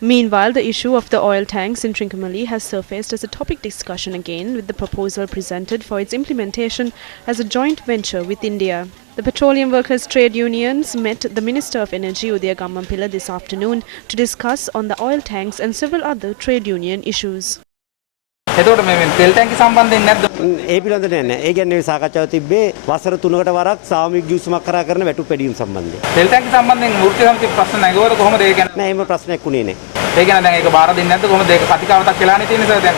Meanwhile, the issue of the oil tanks in Trincomalee has surfaced as a topic discussion again, with the proposal presented for its implementation as a joint venture with India. The petroleum workers' trade unions met the Minister of Energy Udaya Gammampilla this afternoon to discuss on the oil tanks and several other trade union issues. එතකොට මේ තෙල් ටැංකි සම්බන්ධයෙන් නැද්ද? ඒ පිළිබඳ නෑ. ඒ කියන්නේ සාකච්ඡාව තිබ්බේ වසර 3කට වරක් සාමූහික ගිවිසුමක් කරා කරන වැටු පෙඩීම් සම්බන්ධයෙන්. තෙල් ටැංකි සම්බන්ධයෙන් වෘත්තීය සමිතිය ප්‍රශ්න නැගුවද කොහොමද ඒ කියන්නේ? නෑ එහෙම ප්‍රශ්නයක් උනේ නෑ. ඒ කියන්නේ දැන් ඒක බාර දෙන්නේ නැද්ද කොහොමද ඒක කතිකාවතක් කියලානේ තියෙන්නේ සර් දැන්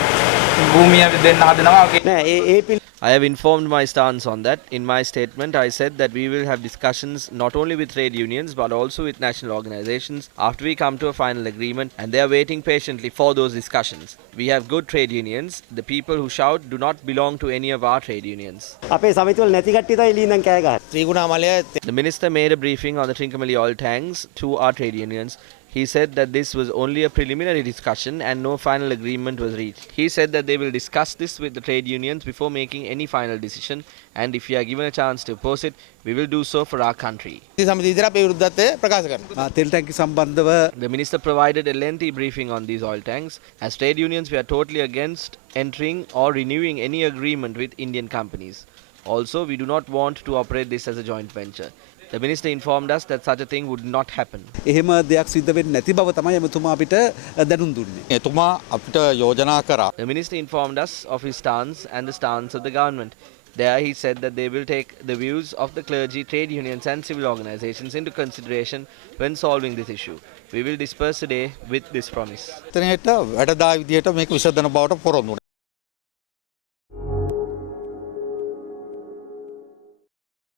භූමිය දෙන්න හදනවා වගේ. නෑ ඒ I have informed my stance on that. In my statement, I said that we will have discussions not only with trade unions but also with national organizations after we come to a final agreement, and they are waiting patiently for those discussions. We have good trade unions. The people who shout do not belong to any of our trade unions. අපේ සමිතිවල නැති කට්ටිය තමයි එළියෙන් කෑ ගහන්නේ. The minister made a briefing on the Trincomalee oil tanks to our trade unions. He said that this was only a preliminary discussion and no final agreement was reached. He said that they will discuss this with the trade unions before making any final decision, and if we are given a chance to oppose it, we will do so for our country. The minister provided a lengthy briefing on these oil tanks. As trade unions, we are totally against entering or renewing any agreement with Indian companies. Also, we do not want to operate this as a joint venture. The minister informed us that such a thing would not happen. එහෙම දෙයක් සිද්ධ වෙන්නේ නැති බව තමයි එතුමා අපිට දැනුම් දුන්නේ. එතුමා අපිට යෝජනා කරා. The minister informed us of his stance and the stance of the government. There he said that they will take the views of the clergy, trade unions and civil organizations into consideration when solving this issue. We will disperse today with this promise. එතනට වැඩදා විදියට මේක විසඳන බවට පොරොන්දු